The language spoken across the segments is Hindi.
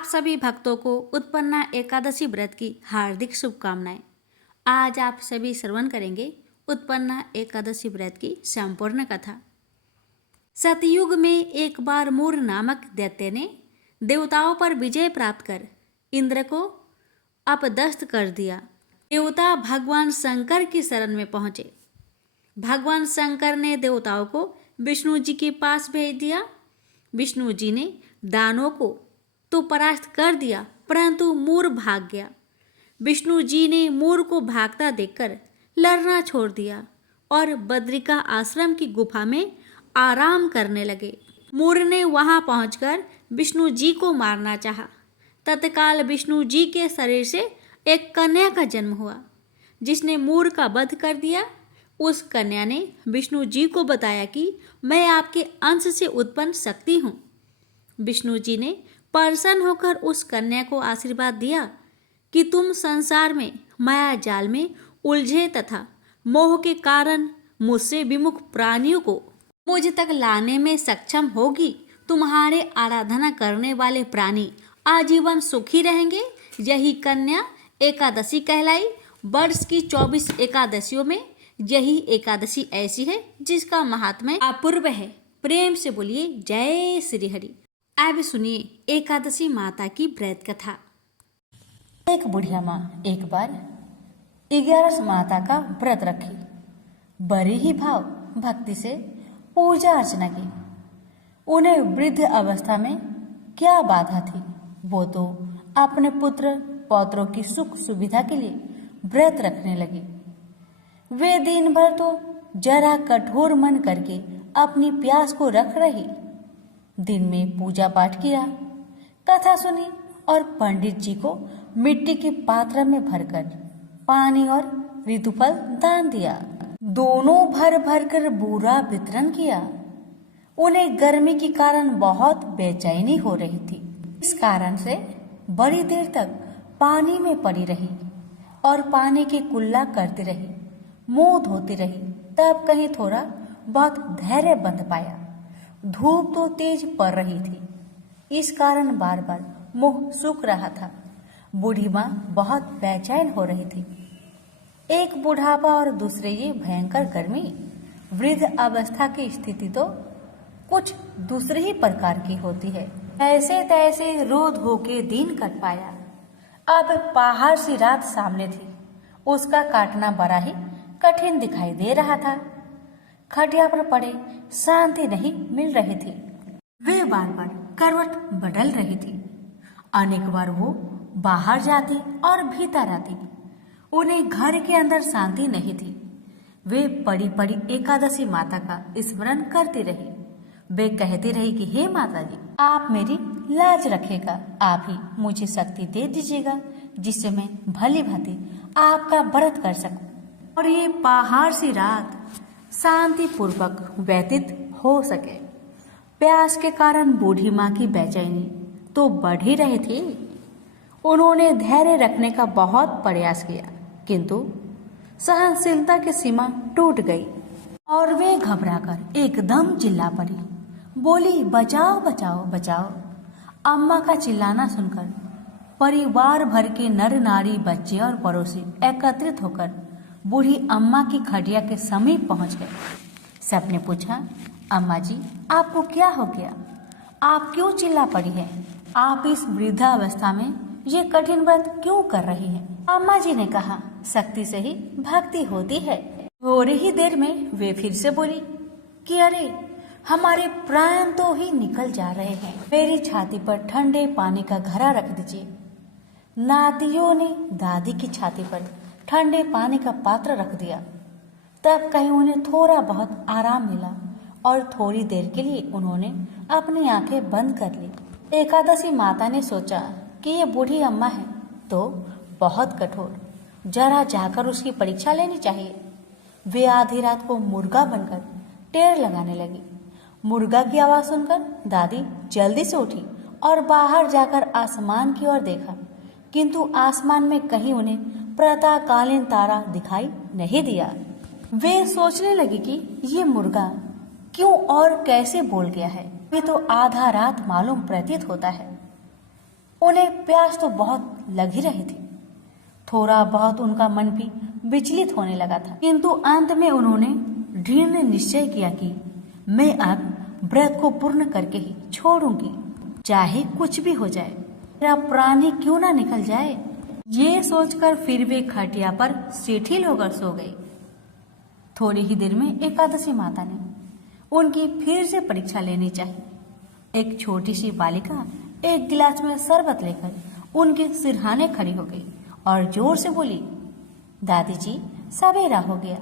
आप सभी भक्तों को उत्पन्ना एकादशी व्रत की हार्दिक शुभकामनाएं। आज आप सभी श्रवण करेंगे उत्पन्ना एकादशी व्रत की संपूर्ण कथा। सतयुग में एक बार मूर नामक दैत्य ने देवताओं पर विजय प्राप्त कर इंद्र को अपदस्थ कर दिया। देवता भगवान शंकर की शरण में पहुंचे। भगवान शंकर ने देवताओं को विष्णु जी के पास भेज दिया। विष्णु जी ने दानों को तो परास्त कर दिया, परंतु मूर भाग गया। विष्णु जी ने मूर को भागता देखकर लड़ना छोड़ दिया और बद्रिका आश्रम की गुफा में आराम करने लगे। मूर ने वहां पहुंचकर विष्णु जी को मारना चाहा। तत्काल विष्णु जी के शरीर से एक कन्या का जन्म हुआ, जिसने मूर का वध कर दिया। उस कन्या ने विष्णु जी को बताया कि मैं आपके अंश से उत्पन्न शक्ति हूँ। विष्णु जी ने प्रसन्न होकर उस कन्या को आशीर्वाद दिया कि तुम संसार में माया जाल में उलझे तथा मोह के कारण मुझसे विमुख प्राणियों को मुझ तक लाने में सक्षम होगी। तुम्हारे आराधना करने वाले प्राणी आजीवन सुखी रहेंगे। यही कन्या एकादशी कहलाई। वर्ष की 24 एकादशियों में यही एकादशी ऐसी है जिसका महात्म्य अपूर्व है। प्रेम से बोलिए जय श्री हरि। अब सुनिए एकादशी माता की व्रत कथा। एक बुढ़िया माँ एक बार 11 माता का व्रत रखी। बड़ी ही भाव भक्ति से पूजा अर्चना की। उन्हें वृद्ध अवस्था में क्या बाधा थी, वो तो अपने पुत्र पौत्रों की सुख सुविधा के लिए व्रत रखने लगी। वे दिन भर तो जरा कठोर मन करके अपनी प्यास को रख रही। दिन में पूजा पाठ किया, कथा सुनी और पंडित जी को मिट्टी के पात्र में भरकर पानी और ऋतुफल दान दिया। दोनों भर भर कर बूरा वितरण किया। उन्हें गर्मी के कारण बहुत बेचैनी हो रही थी। इस कारण से बड़ी देर तक पानी में पड़ी रही और पानी की कुल्ला करती रही, मुंह धोती रही। तब कहीं थोड़ा बहुत धैर्य बंध पाया। धूप तो तेज पड़ रही थी, इस कारण बार बार मुंह सूख रहा था। बूढ़ी माँ बहुत बेचैन हो रही थी। एक बुढ़ापा और दूसरे ये भयंकर गर्मी। वृद्ध अवस्था की स्थिति तो कुछ दूसरे ही प्रकार की होती है। ऐसे तैसे रो धो के दिन कट पाया। अब पहाड़ सी रात सामने थी, उसका काटना बड़ा ही कठिन दिखाई दे रहा था। खटिया पर पड़े शांति नहीं मिल रही थी। वे बार बार करवट बदल रही थी। अनेक बार वो बाहर जाती और भीतर आती। उन्हें घर के अंदर शांति नहीं थी। वे पड़ी पड़ी एकादशी माता का स्मरण करती रही। वे कहती रही कि हे माता जी, आप मेरी लाज रखेगा, आप ही मुझे शक्ति दे दीजिएगा जिससे मैं भली भांति आपका व्रत कर सकूं और ये पहाड़ सी रात शांति पूर्वक व्यतीत हो सके। प्यास के कारण बूढ़ी माँ की बेचैनी तो बढ़ ही रही थी। उन्होंने धैर्य रखने का बहुत प्रयास किया, किंतु सहनशीलता की सीमा टूट गई और वे घबराकर एकदम चिल्ला पड़ी। बोली, बचाओ बचाओ बचाओ। अम्मा का चिल्लाना सुनकर परिवार भर के नर नारी, बच्चे और पड़ोसी एकत्रित होकर बूढ़ी अम्मा की खटिया के समीप पहुंच गए। सबने पूछा, अम्मा जी आपको क्या हो गया? आप क्यों चिल्ला पड़ी हैं? आप इस वृद्धावस्था में ये कठिन व्रत क्यों कर रही हैं? अम्मा जी ने कहा, शक्ति से ही भक्ति होती है। थोड़ी ही देर में वे फिर से बोली कि अरे हमारे प्राण तो ही निकल जा रहे हैं। मेरी छाती पर ठंडे पानी का घड़ा रख दीजिए। नातियों ने दादी की छाती पर ठंडे पानी का पात्र रख दिया। तब कहीं उन्हें थोड़ा बहुत आराम मिला और थोड़ी देर के लिए उन्होंने अपनी आंखें बंद कर ली। एकादशी माता ने सोचा कि ये बूढ़ी अम्मा है तो बहुत कठोर, जरा जाकर उसकी परीक्षा लेनी चाहिए। वे आधी रात को मुर्गा बनकर टेर लगाने लगी। मुर्गा की आवाज सुनकर दादी जल्दी से उठी और बाहर जाकर आसमान की ओर देखा, किंतु आसमान में कहीं उन्हें प्रातःकालीन तारा दिखाई नहीं दिया। वे सोचने लगी कि ये मुर्गा क्यों और कैसे बोल गया है। वे तो आधा रात मालूम प्रतीत होता है। उन्हें प्यास तो बहुत लग ही रही थी। थोड़ा बहुत उनका मन भी विचलित होने लगा था, किंतु अंत में उन्होंने दृढ़ निश्चय किया कि मैं अब व्रत को पूर्ण करके ही छोड़ूंगी, चाहे कुछ भी हो जाए, मेरा प्राण ही क्यों ना निकल जाए। ये सोचकर फिर वे खटिया पर शिथिल होकर सो गई। थोड़ी ही देर में एकादशी माता ने उनकी फिर से परीक्षा लेनी चाहिए। एक छोटी सी बालिका एक गिलास में शरबत लेकर उनके सिरहाने खड़ी हो गई और जोर से बोली, दादी जी, सवेरा हो गया,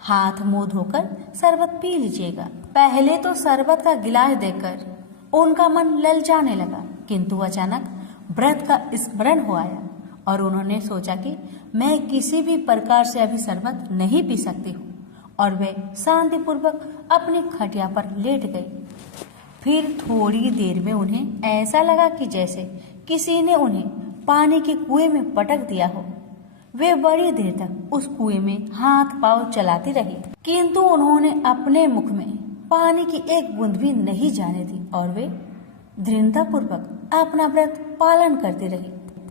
हाथ मुंह धोकर शरबत पी लीजिएगा। पहले तो शरबत का गिलास देखकर उनका मन ललचाने लगा, किंतु अचानक व्रत का स्मरण हो आया और उन्होंने सोचा कि मैं किसी भी प्रकार से अभी शरबत नहीं पी सकती हूँ, और वे शांतिपूर्वक अपनी खटिया पर लेट गई। फिर थोड़ी देर में उन्हें ऐसा लगा कि जैसे किसी ने उन्हें पानी के कुएं में पटक दिया हो। वे बड़ी देर तक उस कुएं में हाथ पांव चलाती रही, किंतु उन्होंने अपने मुख में पानी की एक बूंद भी नहीं जाने दी और वे दृढ़तापूर्वक अपना व्रत पालन करती रही।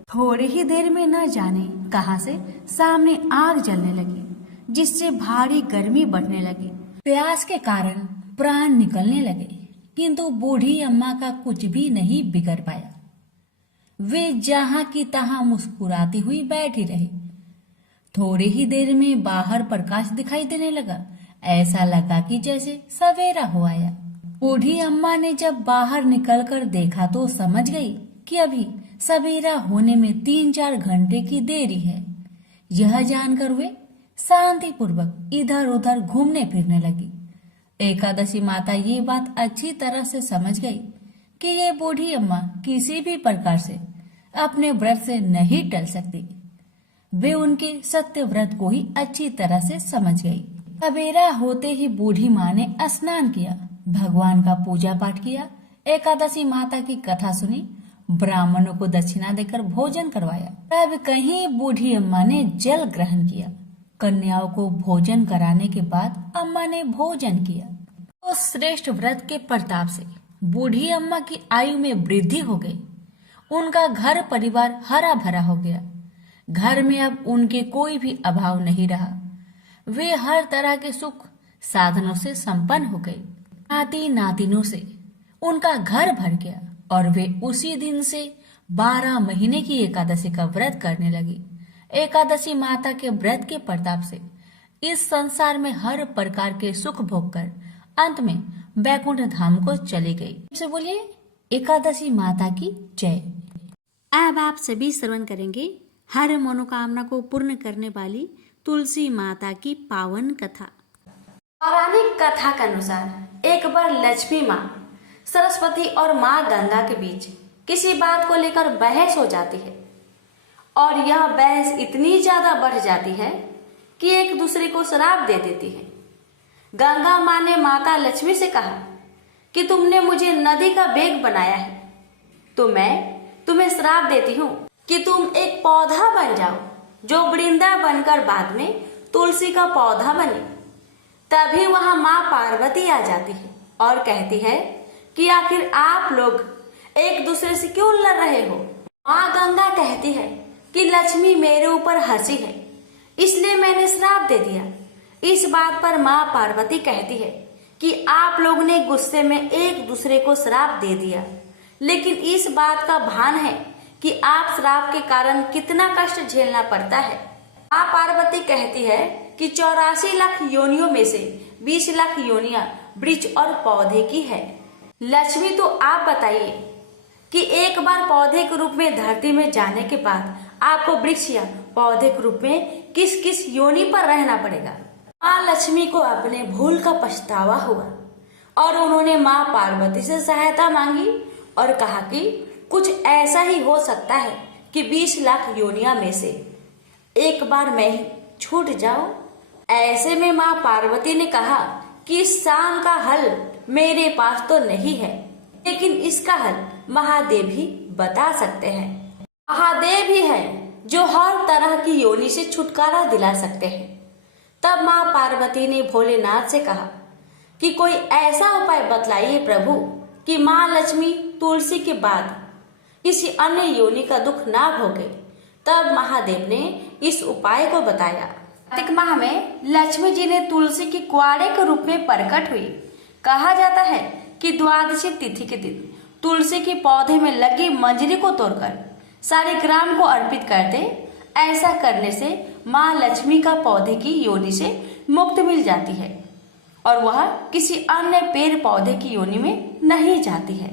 थोड़ी ही देर में न जाने कहां से सामने आग जलने लगी, जिससे भारी गर्मी बढ़ने लगी। प्यास के कारण प्राण निकलने लगे, किंतु बूढ़ी अम्मा का कुछ भी नहीं बिगड़ पाया। वे जहां की तहां मुस्कुराती हुई बैठी रही। थोड़ी ही देर में बाहर प्रकाश दिखाई देने लगा। ऐसा लगा कि जैसे सवेरा हो आया। बूढ़ी अम्मा ने जब बाहर निकलकर देखा तो समझ गई कि अभी सवेरा होने में 3-4 घंटे की देरी है। यह जानकर वे शांतिपूर्वक इधर उधर घूमने फिरने लगी। एकादशी माता ये बात अच्छी तरह से समझ गई कि ये बूढ़ी अम्मा किसी भी प्रकार से अपने व्रत से नहीं टल सकती। वे उनके सत्य व्रत को ही अच्छी तरह से समझ गई। सवेरा होते ही बूढ़ी माँ ने स्नान किया, भगवान का पूजा पाठ किया, एकादशी माता की कथा सुनी, ब्राह्मणों को दक्षिणा देकर भोजन करवाया। तब कहीं बूढ़ी अम्मा ने जल ग्रहण किया। कन्याओं को भोजन कराने के बाद अम्मा ने भोजन किया। तो श्रेष्ठ व्रत के प्रताप से बूढ़ी अम्मा की आयु में वृद्धि हो गई। उनका घर परिवार हरा भरा हो गया। घर में अब उनके कोई भी अभाव नहीं रहा। वे हर तरह के सुख साधनों से संपन्न हो गई। नाती नातिनों से उनका घर भर गया और वे उसी दिन से 12 महीने की एकादशी का व्रत करने लगी। एकादशी माता के व्रत के प्रताप से इस संसार में हर प्रकार के सुख भोग कर अंत में बैकुंठ धाम को चली गई। से बोलिए एकादशी माता की जय। अब आप सभी श्रवण करेंगे हर मनोकामना को पूर्ण करने वाली तुलसी माता की पावन कथा। पौराणिक कथा के अनुसार एक बार लक्ष्मी माँ सरस्वती और माँ गंगा के बीच किसी बात को लेकर बहस हो जाती है और यह बहस इतनी ज्यादा बढ़ जाती है कि एक दूसरे को श्राप दे देती है। गंगा माँ ने माता लक्ष्मी से कहा कि तुमने मुझे नदी का वेग बनाया है, तो मैं तुम्हें श्राप देती हूँ कि तुम एक पौधा बन जाओ जो वृंदा बनकर बाद में तुलसी का पौधा बने। तभी वहां माँ पार्वती आ जाती है और कहती है कि आखिर आप लोग एक दूसरे से क्यों लड़ रहे हो। माँ गंगा कहती है कि लक्ष्मी मेरे ऊपर हंसी है, इसलिए मैंने श्राप दे दिया। इस बात पर माँ पार्वती कहती है कि आप लोग ने गुस्से में एक दूसरे को श्राप दे दिया, लेकिन इस बात का भान है कि आप श्राप के कारण कितना कष्ट झेलना पड़ता है। माँ पार्वती कहती है कि 84 लाख योनियों में से 20 लाख योनियां वृक्ष और पौधे की है। लक्ष्मी, तो आप बताइए कि एक बार पौधे के रूप में धरती में जाने के बाद आपको वृक्ष या पौधे के रूप में किस किस योनि पर रहना पड़ेगा। माँ लक्ष्मी को अपने भूल का पछतावा हुआ और उन्होंने माँ पार्वती से सहायता मांगी और कहा कि कुछ ऐसा ही हो सकता है कि 20 लाख योनिया में से एक बार मैं ही छूट जाऊं। ऐसे में माँ पार्वती ने कहा कि इस शाम का हल मेरे पास तो नहीं है, लेकिन इसका हल महादेव ही बता सकते हैं। महादेव ही है जो हर तरह की योनि से छुटकारा दिला सकते हैं। तब माँ पार्वती ने भोलेनाथ से कहा कि कोई ऐसा उपाय बतलाइए प्रभु कि माँ लक्ष्मी तुलसी के बाद किसी अन्य योनि का दुख ना भोगे। तब महादेव ने इस उपाय को बताया। कार्तिक माह में लक्ष्मी जी ने तुलसी की कुआरे के रूप में प्रकट हुई। कहा जाता है कि द्वादशी तिथि के दिन तुलसी के पौधे में लगी मंजरी को तोड़कर शालिग्राम को अर्पित कर दे। ऐसा करने से माँ लक्ष्मी का पौधे की योनि से मुक्ति मिल जाती है और वह किसी अन्य पेड़ पौधे की योनि में नहीं जाती है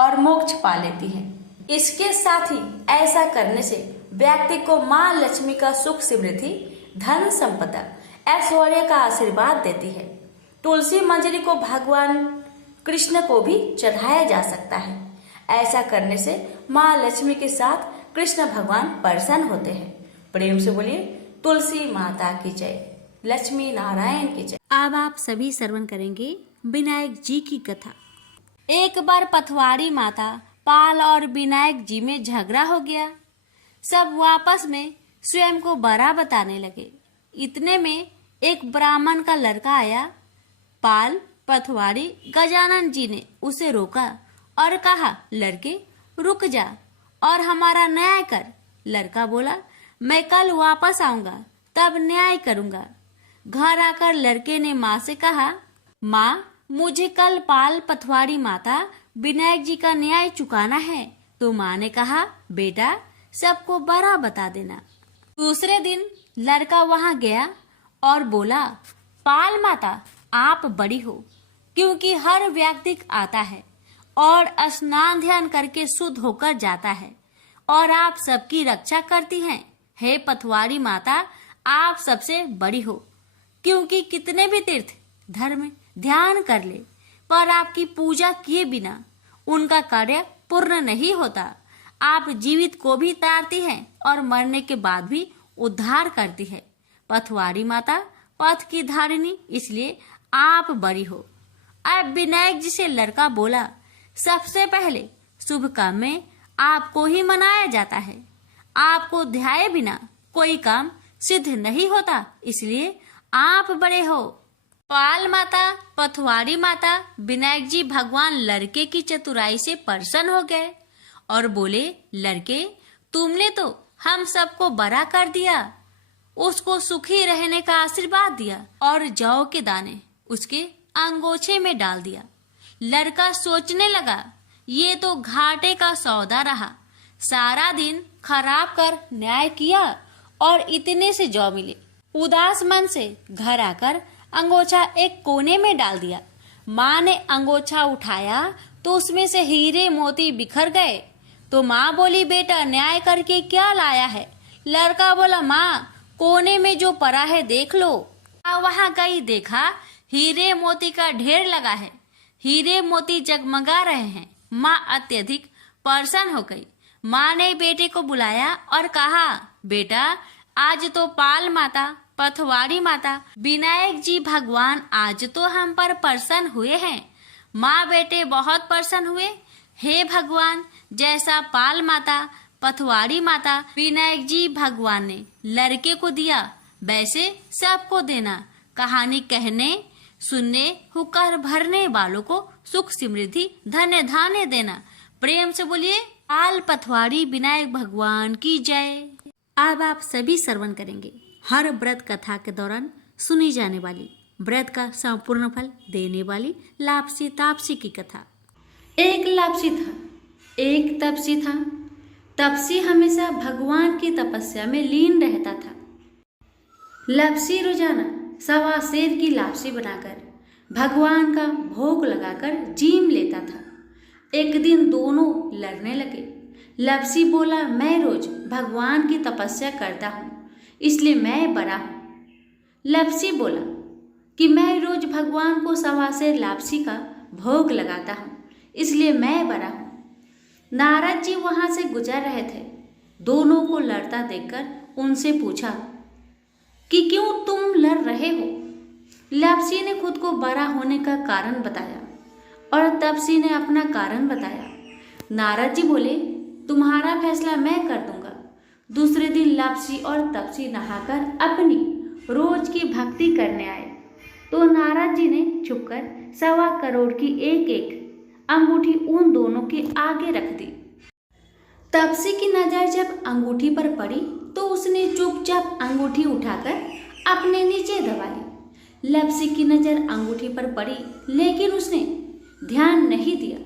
और मोक्ष पा लेती है। इसके साथ ही ऐसा करने से व्यक्ति को माँ लक्ष्मी का सुख समृद्धि, धन संपदा, ऐश्वर्य का आशीर्वाद देती है। तुलसी मंजरी को भगवान कृष्ण को भी चढ़ाया जा सकता है। ऐसा करने से माँ लक्ष्मी के साथ कृष्ण भगवान प्रसन्न होते हैं। प्रेम से बोलिए तुलसी माता की जय, लक्ष्मी नारायण की जय। अब आप सभी श्रवण करेंगे विनायक जी की कथा। एक बार पथवारी माता पाल और विनायक जी में झगड़ा हो गया। सब वापस में स्वयं को बड़ा बताने लगे। इतने में एक ब्राह्मण का लड़का आया। पाल, पथवारी, गजानन जी ने उसे रोका और कहा, लड़के रुक जा और हमारा न्याय कर। लड़का बोला, मैं कल वापस आऊंगा तब न्याय करूंगा। घर आकर लड़के ने माँ से कहा, माँ मुझे कल पाल, पथवारी माता, विनायक जी का न्याय चुकाना है। तो माँ ने कहा, बेटा सबको बड़ा बता देना। दूसरे दिन लड़का वहां गया और बोला, पाल माता आप बड़ी हो, क्योंकि हर व्यक्ति आता है और स्नान ध्यान करके शुद्ध होकर जाता है और आप सबकी रक्षा करती हैं। हे पथवारी माता आप सबसे बड़ी हो, क्योंकि कितने भी तीर्थ धर्म ध्यान कर ले पर आपकी पूजा किए बिना उनका कार्य पूर्ण नहीं होता। आप जीवित को भी तारती हैं और मरने के बाद भी उद्धार करती है। पथवारी माता पथ की धारिणी, इसलिए आप बड़ी हो। अब विनायक जी से लड़का बोला, सबसे पहले शुभ काम में आपको ही मनाया जाता है। आपको ध्याये बिना कोई काम सिद्ध नहीं होता, इसलिए आप बड़े हो। पाल माता, पथवारी माता, विनायक जी भगवान लड़के की चतुराई से प्रसन्न हो गए और बोले, लड़के तुमने तो हम सबको बड़ा कर दिया। उसको सुखी रहने का आशीर्वाद दिया और जौ के दाने उसके अंगोछे में डाल दिया। लड़का सोचने लगा, ये तो घाटे का सौदा रहा। सारा दिन खराब कर न्याय किया और इतने से जौ मिले। उदास मन से घर आकर अंगोछा एक कोने में डाल दिया। माँ ने अंगोछा उठाया तो उसमें से हीरे मोती बिखर गए। तो माँ बोली, बेटा न्याय करके क्या लाया है? लड़का बोला, माँ कोने में जो पड़ा है देख लो। वहां गई, देखा हीरे मोती का ढेर लगा है। हीरे मोती जगमगा रहे हैं। माँ अत्यधिक प्रसन्न हो गई। माँ ने बेटे को बुलाया और कहा, बेटा आज तो पाल माता, पथवारी माता, विनायक जी भगवान आज तो हम पर प्रसन्न हुए हैं। माँ बेटे बहुत प्रसन्न हुए। हे भगवान, जैसा पाल माता, पथवारी माता, विनायक जी भगवान ने लड़के को दिया, वैसे सबको देना। कहानी कहने, सुनने, हुक्कर भरने वालों को सुख समृद्धि, धन्य धान्य देना। प्रेम से बोलिए पाल, पथवारी, विनायक भगवान की जय। अब आप सभी श्रवण करेंगे हर व्रत कथा के दौरान सुनी जाने वाली व्रत का संपूर्ण फल देने वाली लापसी तापसी की कथा। एक लापसी था, एक तपसी था। तपसी हमेशा भगवान की तपस्या में लीन रहता था। लापसी रोजाना सवा सेर की लापसी बनाकर भगवान का भोग लगाकर जीम लेता था। एक दिन दोनों लड़ने लगे। लापसी बोला, मैं रोज भगवान की तपस्या करता हूँ, इसलिए मैं बड़ा हूँ। लापसी बोला कि मैं रोज भगवान को सवा सेर लापसी का भोग लगाता हूँ, इसलिए मैं बड़ा हूँ। नारद जी वहां से गुजर रहे थे। दोनों को लड़ता देखकर उनसे पूछा कि क्यों तुम लड़ रहे हो? लापसी ने खुद को बड़ा होने का कारण बताया और तपसी ने अपना कारण बताया। नारद जी बोले, तुम्हारा फैसला मैं कर दूंगा। दूसरे दिन लापसी और तपसी नहाकर अपनी रोज की भक्ति करने आए तो नारद जी ने छुपकर 1.25 करोड़ की एक एक अंगूठी उन दोनों के आगे रख दी। तापसी की नजर जब अंगूठी पर पड़ी तो उसने चुपचाप अंगूठी उठाकर अपने नीचे दबा ली। लापसी की नजर अंगूठी पर पड़ी लेकिन उसने ध्यान नहीं दिया।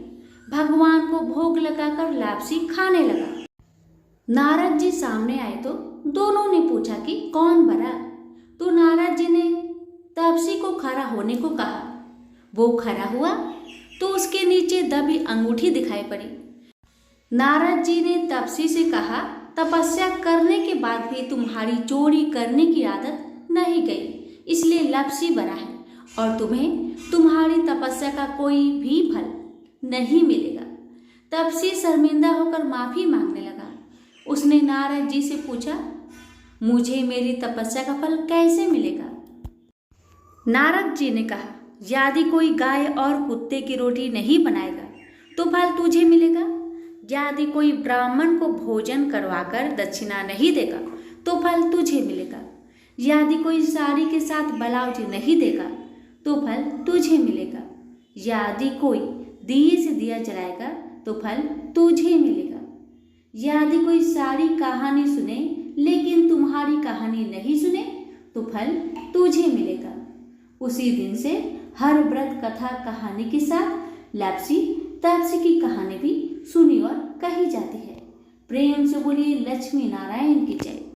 भगवान को भोग लगाकर लापसी खाने लगा। नारद जी सामने आए तो दोनों ने पूछा कि कौन बरा, तो नारद जी ने तापसी को खड़ा होने को कहा। वो खड़ा हुआ तो उसके नीचे दबी अंगूठी दिखाई पड़ी। नारद जी ने तापसी से कहा, तपस्या करने के बाद भी तुम्हारी चोरी करने की आदत नहीं गई, इसलिए लापसी बरा है और तुम्हें तुम्हारी तपस्या का कोई भी फल नहीं मिलेगा। तापसी शर्मिंदा होकर माफी मांगने लगा। उसने नारद जी से पूछा, मुझे मेरी तपस्या का फल कैसे मिलेगा? नारद जी ने कहा, यदि कोई गाय और कुत्ते की रोटी नहीं बनाएगा तो फल तुझे मिलेगा। यदि कोई ब्राह्मण को भोजन करवाकर दक्षिणा नहीं देगा तो फल तुझे मिलेगा। यदि कोई साड़ी के साथ ब्लाउज नहीं देगा तो फल तुझे मिलेगा। यदि कोई दिए से दिया जलाएगा तो फल तुझे मिलेगा। यदि कोई सारी कहानी सुने लेकिन तुम्हारी कहानी नहीं सुने तो फल तुझे मिलेगा। उसी दिन से हर व्रत कथा कहानी के साथ लापसी तापसी की कहानी भी सुनी और कही जाती है। प्रेम से बोलिए लक्ष्मी नारायण की जय।